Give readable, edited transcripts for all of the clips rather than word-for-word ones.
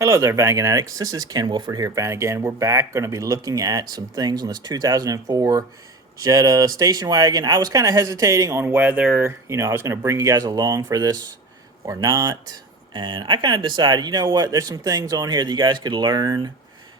Hello there, Vanagon addicts. This is Ken Wolford here at Vanagon. We're back going to be looking at some things on this 2004 Jetta station wagon. I was kind of hesitating on whether, I was going to bring you guys along for this or not. And I kind of decided, you know what, there's some things on here that you guys could learn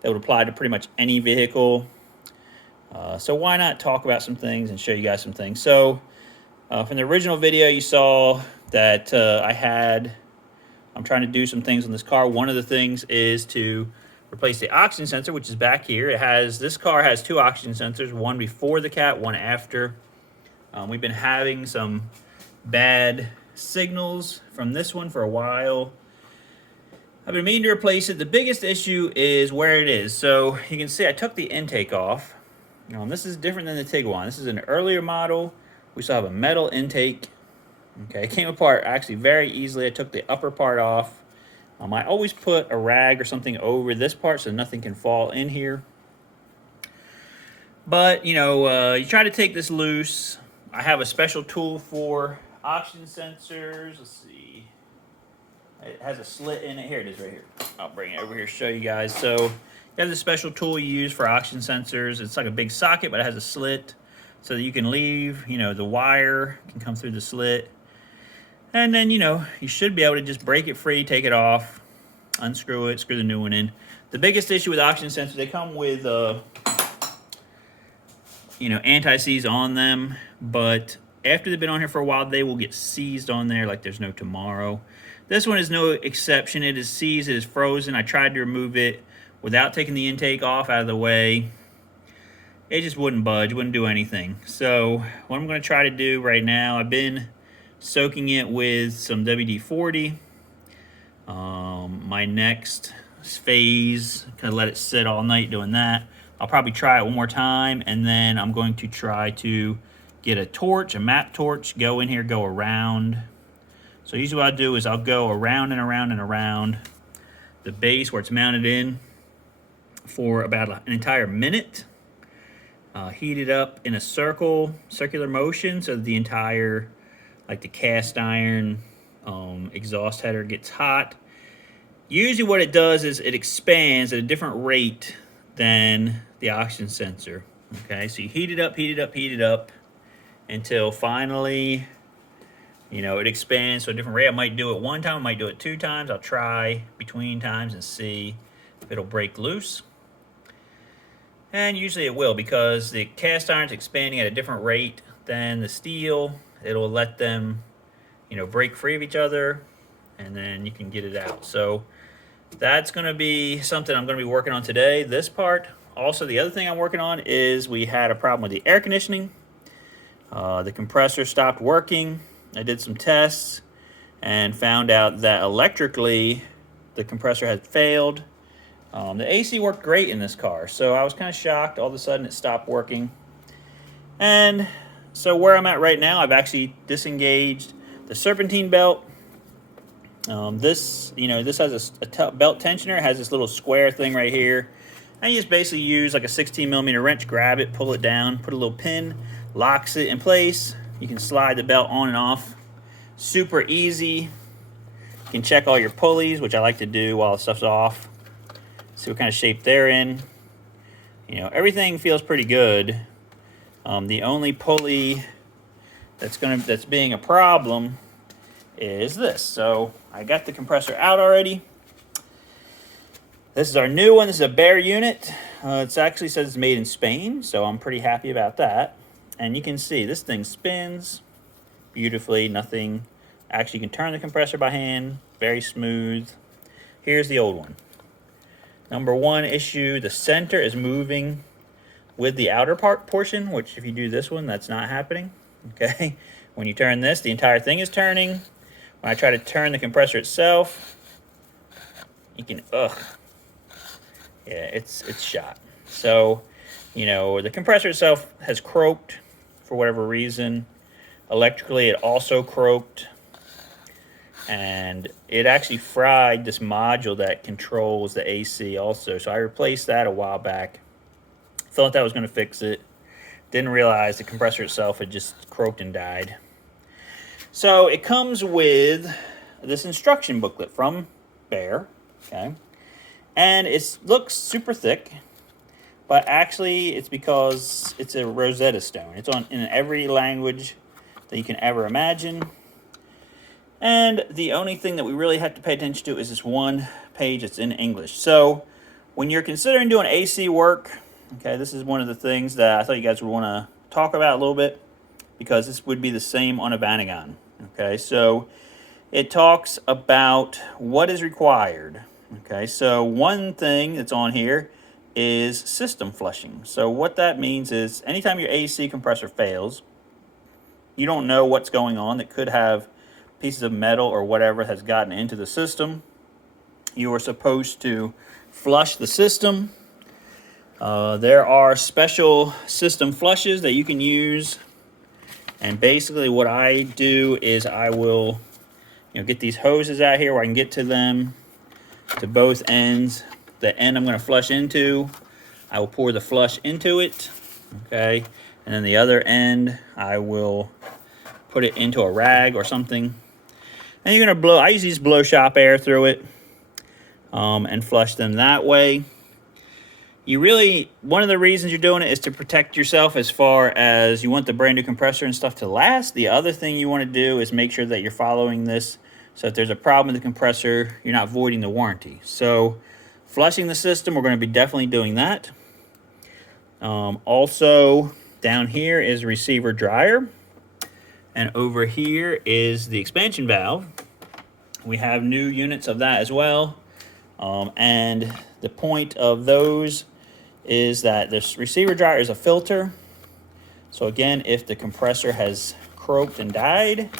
that would apply to pretty much any vehicle. So why not talk about some things and show you guys some things. So from the original video, you saw that I'm trying to do some things on this car. One of the things is to replace the oxygen sensor, which is back here. This car has two oxygen sensors, one before the cat, one after. We've been having some bad signals from this one for a while. I've been meaning to replace it. The biggest issue is where it is. So you can see I took the intake off. This is different than the Tiguan. This is an earlier model. We still have a metal intake. Okay, it came apart actually very easily. I took the upper part off. I always put a rag or something over this part so nothing can fall in here. But, you try to take this loose. I have a special tool for oxygen sensors. Let's see. It has a slit in it. Here it is right here. I'll bring it over here to show you guys. So you have this special tool you use for oxygen sensors. It's like a big socket, but it has a slit so that you can leave, the wire can come through the slit. And then, you should be able to just break it free, take it off, unscrew it, screw the new one in. The biggest issue with oxygen sensors, they come with, anti-seize on them. But after they've been on here for a while, they will get seized on there like there's no tomorrow. This one is no exception. It is seized, it is frozen. I tried to remove it without taking the intake off out of the way. It just wouldn't budge, wouldn't do anything. So what I'm going to try to do right now, I've been soaking it with some WD-40. My next phase, kind of let it sit all night doing that. I'll probably try it one more time, and then I'm going to try to get a torch, a map torch, go in here, go around. So usually what I'll do is I'll go around and around and around the base where it's mounted in for about an entire minute. Heat it up in a circular motion so that the entire, like the cast iron exhaust header gets hot. Usually what it does is it expands at a different rate than the oxygen sensor. Okay, so you heat it up, heat it up, heat it up until finally, it expands to a different rate. I might do it one time, I might do it two times. I'll try between times and see if it'll break loose. And usually it will, because the cast iron's expanding at a different rate than the steel. It'll let them, break free of each other, and then you can get it out. So that's going to be something I'm going to be working on today, this part. Also, the other thing I'm working on is we had a problem with the air conditioning. The compressor stopped working. I did some tests and found out that electrically the compressor had failed. The AC worked great in this car, so I was kind of shocked. All of a sudden it stopped working. And so where I'm at right now, I've actually disengaged the serpentine belt. This has a belt tensioner. It has this little square thing right here. And you just basically use like a 16mm wrench, grab it, pull it down, put a little pin, locks it in place. You can slide the belt on and off. Super easy. You can check all your pulleys, which I like to do while the stuff's off. See what kind of shape they're in. Everything feels pretty good. The only pulley that's being a problem is this. So I got the compressor out already. This is our new one. This is a bare unit. It actually says it's made in Spain, so I'm pretty happy about that. And you can see this thing spins beautifully. Nothing. Actually, you can turn the compressor by hand. Very smooth. Here's the old one. Number one issue, the center is moving with the outer portion, which if you do this one, that's not happening. Okay. When you turn this, the entire thing is turning. When I try to turn the compressor itself, you can, yeah, it's shot. So, the compressor itself has croaked for whatever reason. Electrically, it also croaked. And it actually fried this module that controls the AC also. So I replaced that a while back. Thought that was going to fix it. Didn't realize the compressor itself had just croaked and died. So it comes with this instruction booklet from Bear. Okay. And it looks super thick, but actually it's because it's a Rosetta Stone. It's on in every language that you can ever imagine. And the only thing that we really have to pay attention to is this one page that's in English. So when you're considering doing AC work, okay, this is one of the things that I thought you guys would want to talk about a little bit, because this would be the same on a Vanagon. Okay, so it talks about what is required. Okay, so one thing that's on here is system flushing. So what that means is anytime your AC compressor fails, you don't know what's going on. That could have pieces of metal or whatever has gotten into the system. You are supposed to flush the system. There are special system flushes that you can use, and basically what I do is I will get these hoses out here where I can get to them, to both ends. The end I'm going to flush into, I will pour the flush into it, okay, and then the other end I will put it into a rag or something. And you're going to blow, I usually just blow shop air through it and flush them that way. You really, one of the reasons you're doing it is to protect yourself, as far as you want the brand new compressor and stuff to last. The other thing you want to do is make sure that you're following this, so if there's a problem with the compressor, you're not voiding the warranty. So flushing the system, we're going to be definitely doing that. Also, down here is receiver dryer. And over here is the expansion valve. We have new units of that as well. And the point of those is that this receiver dryer is a filter. So again, if the compressor has croaked and died,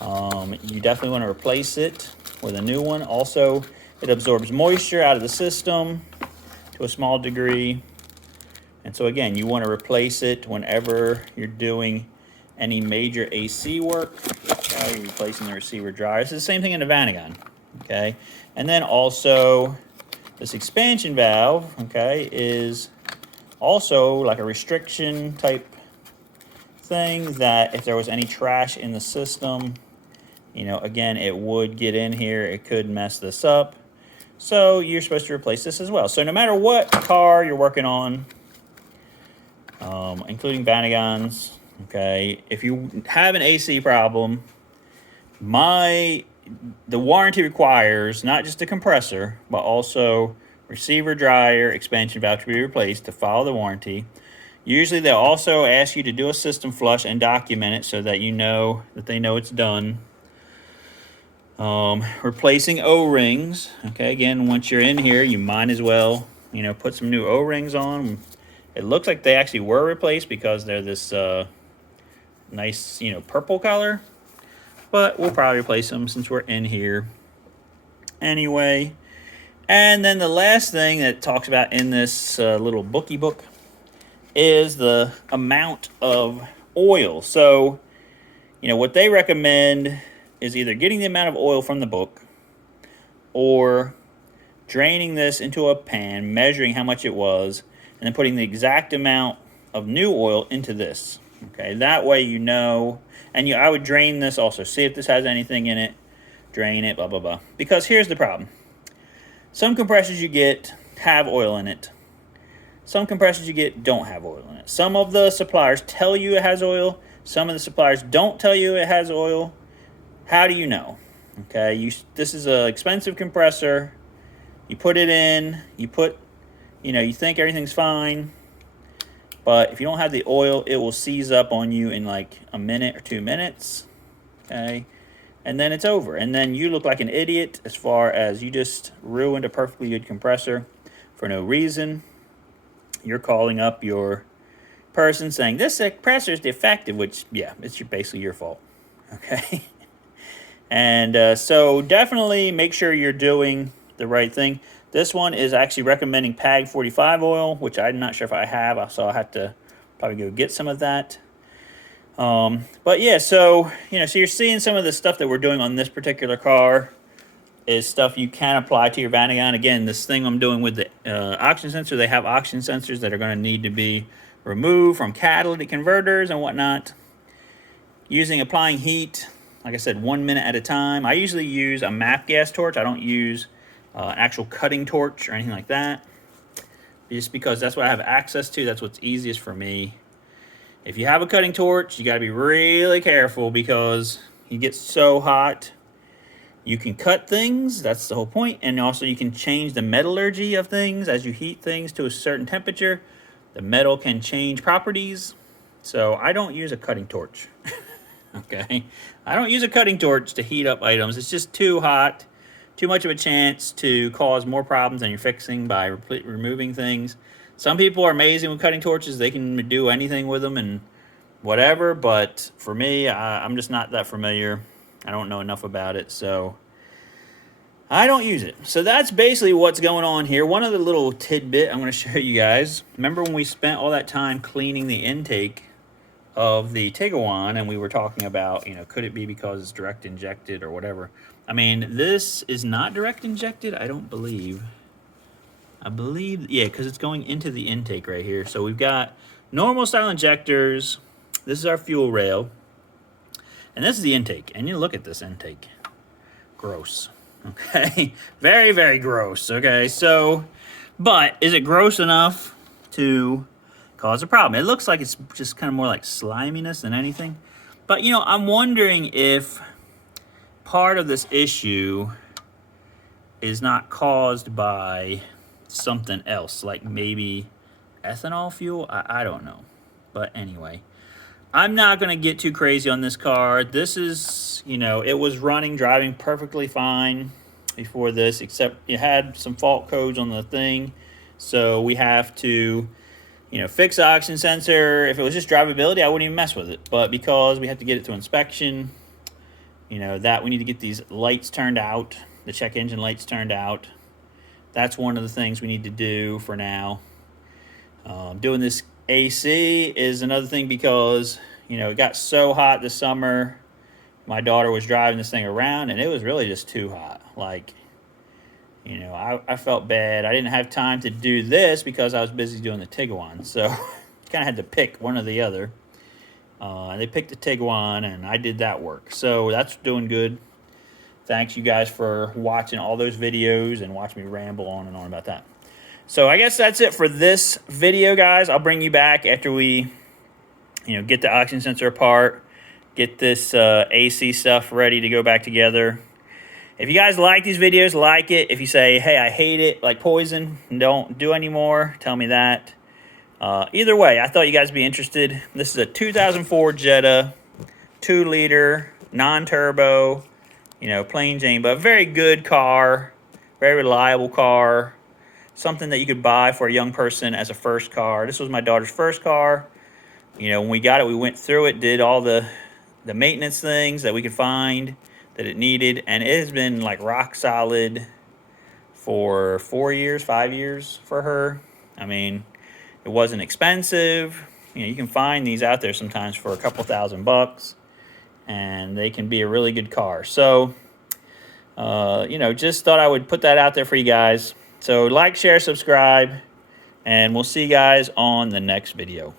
you definitely want to replace it with a new one. Also, it absorbs moisture out of the system to a small degree. And so again, you want to replace it whenever you're doing any major AC work. You're replacing the receiver dryer. It's the same thing in the Vanagon, okay? And then also, this expansion valve, okay, is also like a restriction type thing, that if there was any trash in the system, again, it would get in here. It could mess this up. So you're supposed to replace this as well. So no matter what car you're working on, including Vanagons, okay, if you have an AC problem, the warranty requires not just the compressor, but also receiver dryer, expansion valve to be replaced to follow the warranty. Usually they'll also ask you to do a system flush and document it so that they know it's done. Replacing O-rings. Okay, again, once you're in here, you might as well, put some new O-rings on. It looks like they actually were replaced because they're this nice, purple color. But we'll probably replace them since we're in here anyway. And then the last thing that it talks about in this little bookie book is the amount of oil. So, what they recommend is either getting the amount of oil from the book, or draining this into a pan, measuring how much it was, and then putting the exact amount of new oil into this. Okay, that way and I would drain this also, see if this has anything in it, drain it, blah, blah, blah. Because here's the problem. Some compressors you get have oil in it. Some compressors you get don't have oil in it. Some of the suppliers tell you it has oil. Some of the suppliers don't tell you it has oil. How do you know? Okay, this is an expensive compressor. You put it in, you think everything's fine. But if you don't have the oil, it will seize up on you in like a minute or 2 minutes. Okay, and then it's over. And then you look like an idiot, as far as you just ruined a perfectly good compressor for no reason. You're calling up your person saying, this compressor is defective, which, yeah, it's basically your fault. Okay? And so definitely make sure you're doing the right thing. This one is actually recommending PAG 45 oil, which I'm not sure if I have, so I'll have to probably go get some of that. But yeah, so you're seeing some of the stuff that we're doing on this particular car is stuff you can apply to your Vanagon. Again, this thing I'm doing with the oxygen sensor, they have oxygen sensors that are going to need to be removed from catalytic converters and whatnot. Applying heat, like I said, 1 minute at a time. I usually use a MAP gas torch. I don't use an actual cutting torch or anything like that. Just because that's what I have access to. That's what's easiest for me. If you have a cutting torch, you got to be really careful because it gets so hot. You can cut things, that's the whole point, and also you can change the metallurgy of things. As you heat things to a certain temperature, the metal can change properties. So I don't use a cutting torch. Okay? I don't use a cutting torch to heat up items. It's just too hot, too much of a chance to cause more problems than you're fixing by removing things. Some people are amazing with cutting torches. They can do anything with them and whatever, but for me, I'm just not that familiar. I don't know enough about it, so I don't use it. So that's basically what's going on here. One other little tidbit I'm going to show you guys. Remember when we spent all that time cleaning the intake of the Tiguan, and we were talking about, you know, could it be because it's direct injected or whatever? I mean, this is not direct injected, I don't believe. I believe, yeah, because it's going into the intake right here. So we've got normal style injectors. This is our fuel rail. And this is the intake. And you look at this intake. Gross. Okay? Very, very gross. Okay? So, but is it gross enough to cause a problem? It looks like it's just kind of more like sliminess than anything. But, you know, I'm wondering if part of this issue is not caused by something else. Like maybe ethanol fuel? I don't know. But anyway. I'm not going to get too crazy on this car. This is, you know, it was running, driving perfectly fine before this, except it had some fault codes on the thing. So we have to, you know, fix the oxygen sensor. If it was just drivability, I wouldn't even mess with it. But because we have to get it to inspection, you know, that we need to get these lights turned out, the check engine lights turned out. That's one of the things we need to do for now. Doing this AC is another thing because, you know, it got so hot this summer. My daughter was driving this thing around, and it was really just too hot. Like, you know, I felt bad. I didn't have time to do this because I was busy doing the Tiguan. So, kind of had to pick one or the other. They picked the Tiguan, and I did that work. So, that's doing good. Thanks, you guys, for watching all those videos and watching me ramble on and on about that. So I guess that's it for this video, guys. I'll bring you back after we, you know, get the oxygen sensor apart, get this AC stuff ready to go back together. If you guys like these videos, like it. If you say, hey, I hate it, like poison, don't do anymore, tell me that. Either way, I thought you guys would be interested. This is a 2004 Jetta, 2-liter, non-turbo, you know, plain Jane, but a very good car, very reliable car. Something that you could buy for a young person as a first car. This was my daughter's first car. You know, when we got it, we went through it, did all the maintenance things that we could find that it needed, and it has been like rock solid for 4 years, 5 years for her. I mean, it wasn't expensive. You know, you can find these out there sometimes for a couple $1,000, and they can be a really good car. So, you know, just thought I would put that out there for you guys. So like, share, subscribe, and we'll see you guys on the next video.